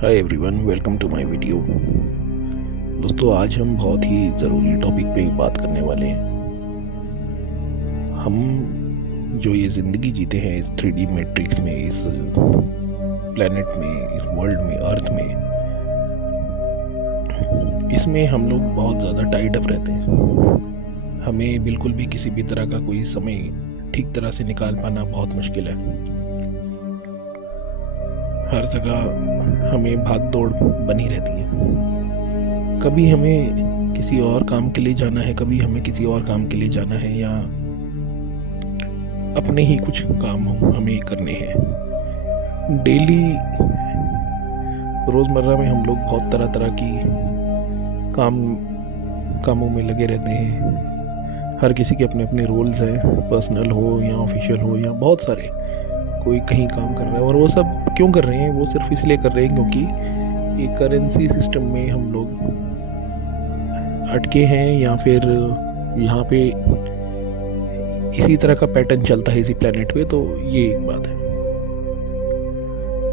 Hi everyone, welcome to my video. दोस्तों, आज हम बहुत ही ज़रूरी टॉपिक पे बात करने वाले हैं। हम जो ये ज़िंदगी जीते हैं इस 3D मैट्रिक्स में, इस प्लेनेट में, इस वर्ल्ड में, अर्थ में, इसमें हम लोग बहुत ज़्यादा टाइड अप रहते हैं। हमें बिल्कुल भी किसी भी तरह का कोई समय ठीक तरह से निकाल पाना बहुत मुश्किल है। हर जगह हमें भाग दौड़ बनी रहती है। कभी हमें किसी और काम के लिए जाना है, कभी हमें किसी और काम के लिए जाना है, या अपने ही कुछ काम हमें करने हैं। डेली रोज़मर्रा में हम लोग बहुत तरह तरह की कामों में लगे रहते हैं। हर किसी के अपने अपने रोल्स हैं, पर्सनल हो या ऑफिशियल हो या बहुत सारे। कोई कहीं काम कर रहा है, और वो सब क्यों कर रहे हैं? वो सिर्फ इसलिए कर रहे हैं क्योंकि एक करेंसी सिस्टम में हम लोग अटके हैं, या फिर यहाँ पे इसी तरह का पैटर्न चलता है इसी प्लेनेट पे। तो ये एक बात है।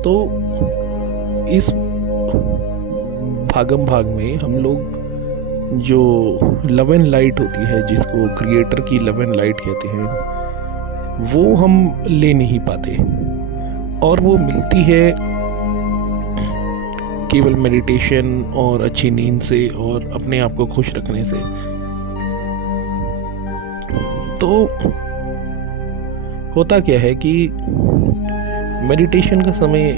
तो इस भागम भाग में हम लोग जो लव एंड लाइट होती है, जिसको क्रिएटर की लव एंड लाइट कहते हैं, वो हम ले नहीं पाते, और वो मिलती है केवल मेडिटेशन और अच्छी नींद से और अपने आप को खुश रखने से। तो होता क्या है कि मेडिटेशन का समय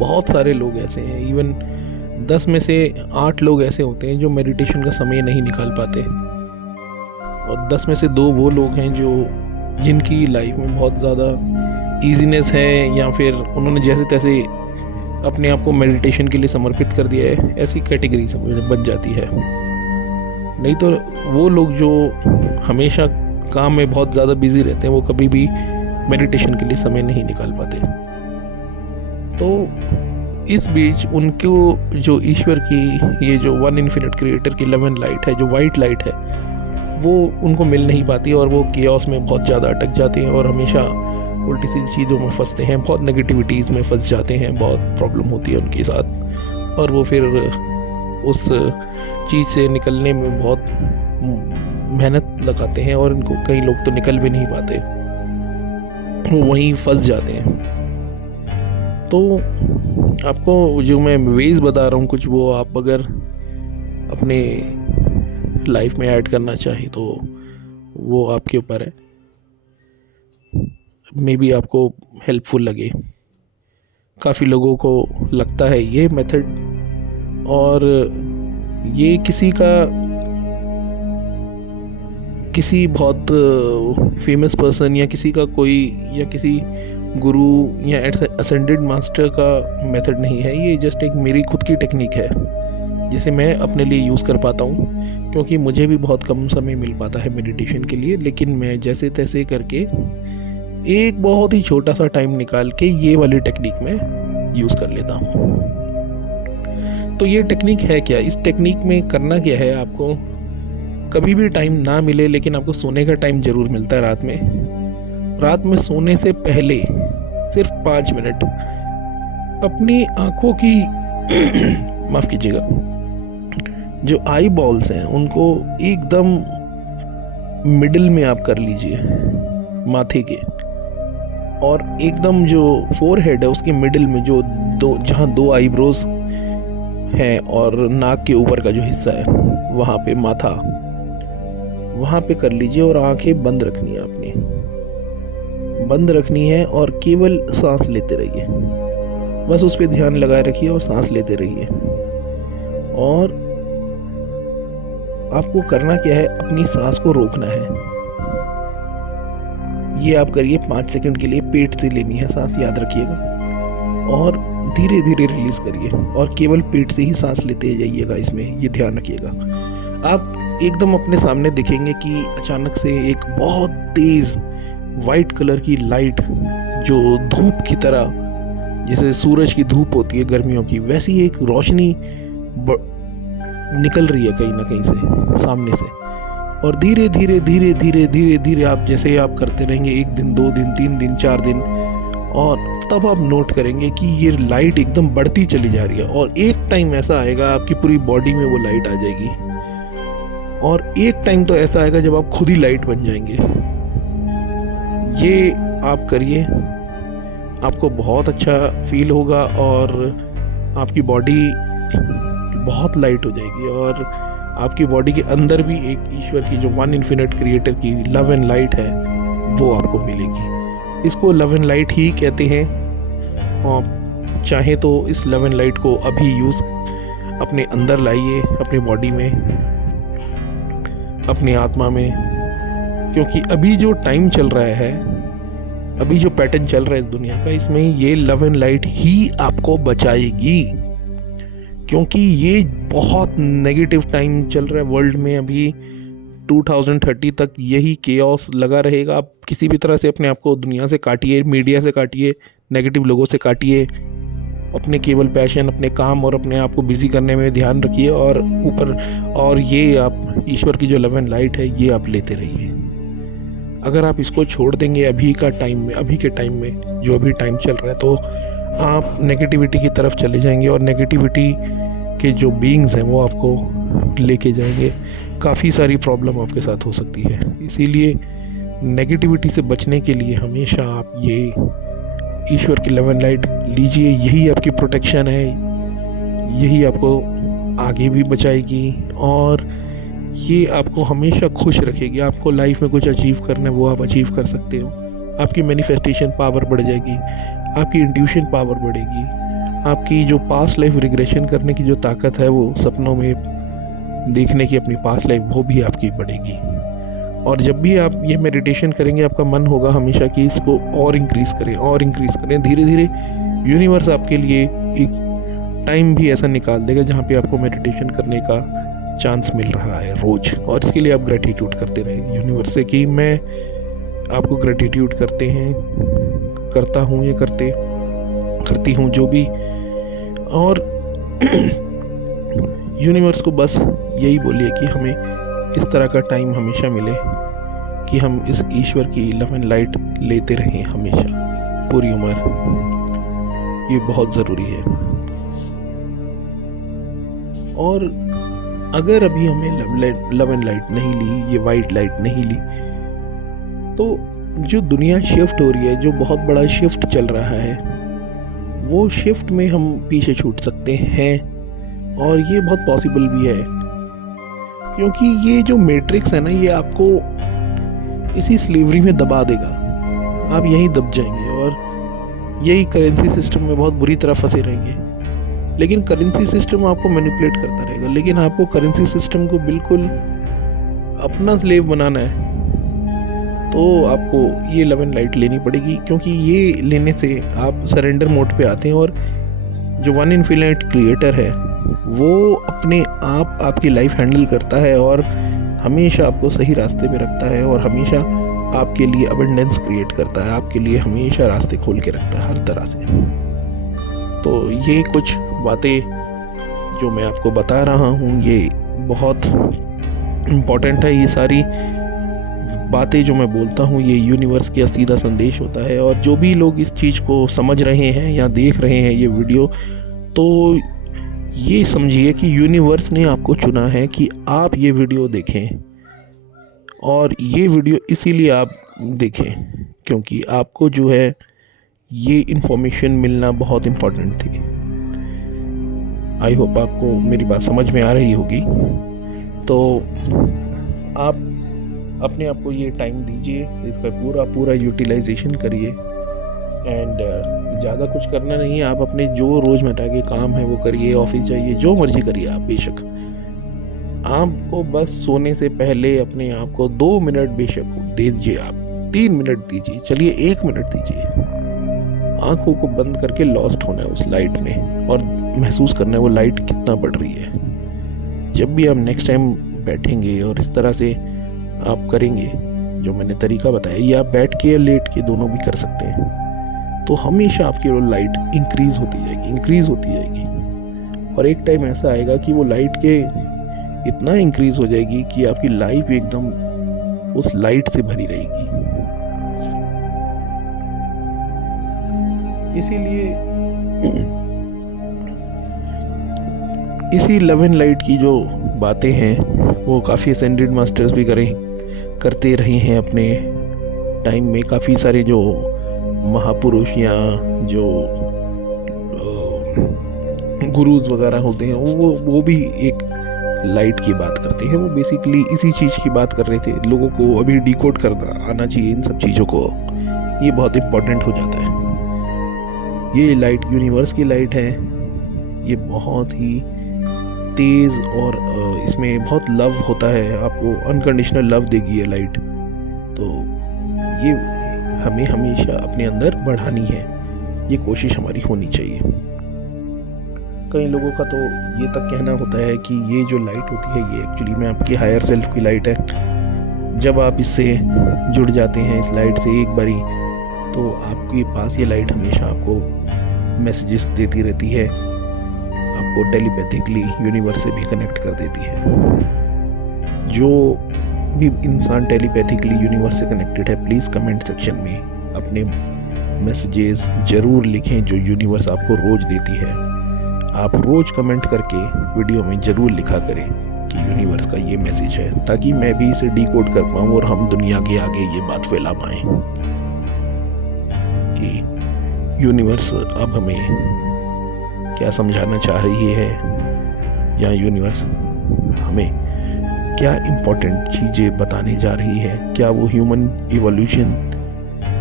बहुत सारे लोग ऐसे हैं, इवन 10 में से 8 लोग ऐसे होते हैं जो मेडिटेशन का समय नहीं निकाल पाते, और 10 में से 2 वो लोग हैं जिनकी लाइफ में बहुत ज़्यादा ईजीनेस है, या फिर उन्होंने जैसे तैसे अपने आप को मेडिटेशन के लिए समर्पित कर दिया है। ऐसी कैटेगरी बन जाती है। नहीं तो वो लोग जो हमेशा काम में बहुत ज़्यादा बिजी रहते हैं, वो कभी भी मेडिटेशन के लिए समय नहीं निकाल पाते। तो इस बीच उनको जो ईश्वर की, ये जो वन इन्फिनिट क्रिएटर की लव एंड लाइट है, जो वाइट लाइट है, वो उनको मिल नहीं पाती, और वो कियोस में बहुत ज़्यादा अटक जाते हैं और हमेशा उल्टी सीधी चीज़ों में फंसते हैं, बहुत नेगेटिविटीज़ में फंस जाते हैं, बहुत प्रॉब्लम होती है उनके साथ, और वो फिर उस चीज़ से निकलने में बहुत मेहनत लगाते हैं, और इनको कई लोग तो निकल भी नहीं पाते, वो वहीं फंस जाते हैं। तो आपको जो मैं वेज बता रहा हूँ कुछ, वो आप अगर अपने लाइफ में ऐड करना चाहिए तो वो आपके ऊपर है। मे बी आपको हेल्पफुल लगे। काफ़ी लोगों को लगता है ये मेथड, और ये किसी बहुत फेमस पर्सन या किसी का कोई, या किसी गुरु या असेंडेड मास्टर का मेथड नहीं है। ये जस्ट एक मेरी खुद की टेक्निक है, जिसे मैं अपने लिए यूज़ कर पाता हूँ, क्योंकि मुझे भी बहुत कम समय मिल पाता है मेडिटेशन के लिए। लेकिन मैं जैसे तैसे करके एक बहुत ही छोटा सा टाइम निकाल के ये वाली टेक्निक में यूज़ कर लेता हूँ। तो ये टेक्निक है क्या? इस टेक्निक में करना क्या है? आपको कभी भी टाइम ना मिले, लेकिन आपको सोने का टाइम ज़रूर मिलता है रात में सोने से पहले सिर्फ 5 मिनट अपनी आँखों की माफ़ कीजिएगा, जो आई बॉल्स हैं उनको एकदम मिडिल में आप कर लीजिए, माथे के, और एकदम जो फोरहेड है उसके मिडिल में जो जहाँ 2 आईब्रोज हैं और नाक के ऊपर का जो हिस्सा है, वहाँ पे माथा, वहाँ पे कर लीजिए, और आंखें बंद रखनी है, अपनी बंद रखनी है, और केवल सांस लेते रहिए। बस उस पर ध्यान लगाए रखिए और सांस लेते रहिए। और आपको करना क्या है? अपनी सांस को रोकना है। ये आप करिए 5 सेकंड के लिए। पेट से लेनी है सांस, याद रखिएगा, और धीरे धीरे रिलीज करिए, और केवल पेट से ही सांस लेते जाइएगा। इसमें ये ध्यान रखिएगा। आप एकदम अपने सामने देखेंगे कि अचानक से एक बहुत तेज वाइट कलर की लाइट, जो धूप की तरह, जैसे सूरज की धूप होती है गर्मियों की, वैसी एक रोशनी निकल रही है कहीं ना कहीं से, सामने से। और धीरे धीरे धीरे धीरे धीरे धीरे आप जैसे आप करते रहेंगे, 1 दिन, 2 दिन, 3 दिन, 4 दिन, और तब आप नोट करेंगे कि ये लाइट एकदम बढ़ती चली जा रही है, और एक टाइम ऐसा आएगा आपकी पूरी बॉडी में वो लाइट आ जाएगी, और एक टाइम तो ऐसा आएगा जब आप खुद ही लाइट बन जाएंगे। ये आप करिए, आपको बहुत अच्छा फील होगा और आपकी बॉडी बहुत लाइट हो जाएगी, और आपकी बॉडी के अंदर भी एक ईश्वर की जो वन इन्फिनिट क्रिएटर की लव एंड लाइट है वो आपको मिलेगी। इसको लव एंड लाइट ही कहते हैं। आप चाहे तो इस लव एंड लाइट को अभी यूज़ अपने अंदर लाइए, अपनी बॉडी में, अपनी आत्मा में, क्योंकि अभी जो टाइम चल रहा है, अभी जो पैटर्न चल रहा है इस दुनिया का, इसमें ये लव एंड लाइट ही आपको बचाएगी। क्योंकि ये बहुत नेगेटिव टाइम चल रहा है वर्ल्ड में। अभी 2030 तक यही केओस लगा रहेगा। आप किसी भी तरह से अपने आप को दुनिया से काटिए, मीडिया से काटिए, नेगेटिव लोगों से काटिए, अपने केवल पैशन, अपने काम और अपने आप को बिजी करने में ध्यान रखिए, और ऊपर और ये आप ईश्वर की जो लव एंड लाइट है ये आप लेते रहिए। अगर आप इसको छोड़ देंगे अभी के टाइम में जो अभी टाइम चल रहा है, तो आप नेगेटिविटी की तरफ चले जाएंगे, और नेगेटिविटी के जो बीइंग्स हैं वो आपको लेके जाएंगे। काफ़ी सारी प्रॉब्लम आपके साथ हो सकती है। इसीलिए नेगेटिविटी से बचने के लिए हमेशा आप ये ईश्वर की लव एंड लाइट लीजिए। यही आपकी प्रोटेक्शन है, यही आपको आगे भी बचाएगी, और ये आपको हमेशा खुश रखेगी। आपको लाइफ में कुछ अचीव करना है वो आप अचीव कर सकते हो। आपकी मैनिफेस्टेशन पावर बढ़ जाएगी, आपकी इंट्यूशन पावर बढ़ेगी, आपकी जो पास्ट लाइफ रिग्रेशन करने की जो ताकत है, वो सपनों में देखने की अपनी पास्ट लाइफ, वो भी आपकी बढ़ेगी। और जब भी आप ये मेडिटेशन करेंगे, आपका मन होगा हमेशा कि इसको और इंक्रीज़ करें। धीरे धीरे यूनिवर्स आपके लिए एक टाइम भी ऐसा निकाल देगा जहाँ पे आपको मेडिटेशन करने का चांस मिल रहा है रोज़। और इसके लिए आप ग्रेटिट्यूड करते रहे यूनिवर्स से कि मैं आपको ग्रेटिट्यूड करता हूँ, ये करती हूँ जो भी। और यूनिवर्स को बस यही बोलिए कि हमें इस तरह का टाइम हमेशा मिले कि हम इस ईश्वर की लव एंड लाइट लेते रहें हमेशा, पूरी उम्र। ये बहुत ज़रूरी है। और अगर अभी हमें लव एंड लाइट नहीं ली, ये वाइट लाइट नहीं ली, तो जो दुनिया शिफ्ट हो रही है, जो बहुत बड़ा शिफ्ट चल रहा है, वो शिफ्ट में हम पीछे छूट सकते हैं। और ये बहुत पॉसिबल भी है, क्योंकि ये जो मैट्रिक्स है ना, ये आपको इसी स्लेवरी में दबा देगा। आप यहीं दब जाएंगे और यही करेंसी सिस्टम में बहुत बुरी तरह फंसे रहेंगे। लेकिन करेंसी सिस्टम आपको मैनिपुलेट करता रहेगा, लेकिन आपको करेंसी सिस्टम को बिल्कुल अपना स्लेव बनाना है, तो आपको ये लव एंड लाइट लेनी पड़ेगी। क्योंकि ये लेने से आप सरेंडर मोड पे आते हैं, और जो वन इन्फिनिट क्रिएटर है वो अपने आप आपकी लाइफ हैंडल करता है, और हमेशा आपको सही रास्ते पे रखता है, और हमेशा आपके लिए अबंडेंस क्रिएट करता है, आपके लिए हमेशा रास्ते खोल के रखता है हर तरह से। तो ये कुछ बातें जो मैं आपको बता रहा हूँ, ये बहुत इम्पॉर्टेंट है। ये सारी बातें जो मैं बोलता हूँ, ये यूनिवर्स का सीधा संदेश होता है। और जो भी लोग इस चीज़ को समझ रहे हैं या देख रहे हैं ये वीडियो, तो ये समझिए कि यूनिवर्स ने आपको चुना है कि आप ये वीडियो देखें। और ये वीडियो इसीलिए आप देखें क्योंकि आपको जो है ये इन्फॉर्मेशन मिलना बहुत इम्पोर्टेंट थी। आई होप आपको मेरी बात समझ में आ रही होगी। तो आप अपने आप को ये टाइम दीजिए, इसका पूरा यूटिलाइजेशन करिए। एंड ज़्यादा कुछ करना नहीं है, आप अपने जो रोज़मर्रा के काम है वो करिए, ऑफिस जाइए, जो मर्जी करिए आप बेशक। आपको बस सोने से पहले अपने आप को 2 मिनट बेशक दे दीजिए, आप 3 मिनट दीजिए, चलिए 1 मिनट दीजिए। आंखों को बंद करके लॉस्ट होना है उस लाइट में, और महसूस करना है वो लाइट कितना बढ़ रही है। जब भी आप नेक्स्ट टाइम बैठेंगे और इस तरह से आप करेंगे जो मैंने तरीका बताया, या बैठ के या लेट के दोनों भी कर सकते हैं, तो हमेशा आपकी वो लाइट इंक्रीज़ होती जाएगी। और एक टाइम ऐसा आएगा कि वो लाइट के इतना इंक्रीज़ हो जाएगी कि आपकी लाइफ एकदम उस लाइट से भरी रहेगी। इसीलिए इसी लव एंड लाइट की जो बातें हैं वो काफ़ी असेंडेड मास्टर्स भी करते रहे हैं अपने टाइम में। काफ़ी सारे जो महापुरुष या जो गुरुज वगैरह होते हैं वो भी एक लाइट की बात करते हैं। वो बेसिकली इसी चीज़ की बात कर रहे थे। लोगों को अभी डिकोड करना आना चाहिए इन सब चीज़ों को, ये बहुत इम्पोर्टेंट हो जाता है। ये लाइट यूनिवर्स की लाइट है, ये बहुत ही तेज़ और इसमें बहुत लव होता है, आपको अनकंडीशनल लव देगी ये लाइट। तो ये हमें हमेशा अपने अंदर बढ़ानी है, ये कोशिश हमारी होनी चाहिए। कई लोगों का तो ये तक कहना होता है कि ये जो लाइट होती है ये एक्चुअली में आपकी हायर सेल्फ की लाइट है। जब आप इससे जुड़ जाते हैं इस लाइट से एक बारी, तो आपके पास ये लाइट हमेशा आपको मैसेजेस देती रहती है, आपको टेलीपैथिकली यूनिवर्स से भी कनेक्ट कर देती है। जो भी इंसान टेलीपैथिकली यूनिवर्स से कनेक्टेड है, प्लीज़ कमेंट सेक्शन में अपने मैसेजेस ज़रूर लिखें जो यूनिवर्स आपको रोज़ देती है। आप रोज़ कमेंट करके वीडियो में ज़रूर लिखा करें कि यूनिवर्स का ये मैसेज है, ताकि मैं भी इसे डिकोड कर पाऊँ और हम दुनिया के आगे ये बात फैला पाएँ कि यूनिवर्स अब हमें क्या समझाना चाह रही है, या यूनिवर्स हमें क्या इम्पोर्टेंट चीज़ें बताने जा रही है। क्या वो ह्यूमन इवोल्यूशन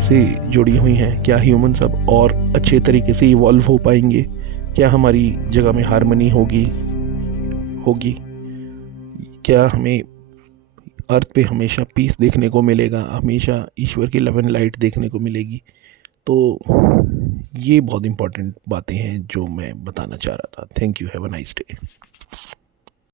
से जुड़ी हुई हैं? क्या ह्यूमन सब और अच्छे तरीके से इवॉल्व हो पाएंगे? क्या हमारी जगह में हार्मनी होगी? क्या हमें अर्थ पे हमेशा पीस देखने को मिलेगा, हमेशा ईश्वर की लव एंड लाइट देखने को मिलेगी? तो ये बहुत इम्पोर्टेंट बातें हैं जो मैं बताना चाह रहा था। Thank you, have a nice day.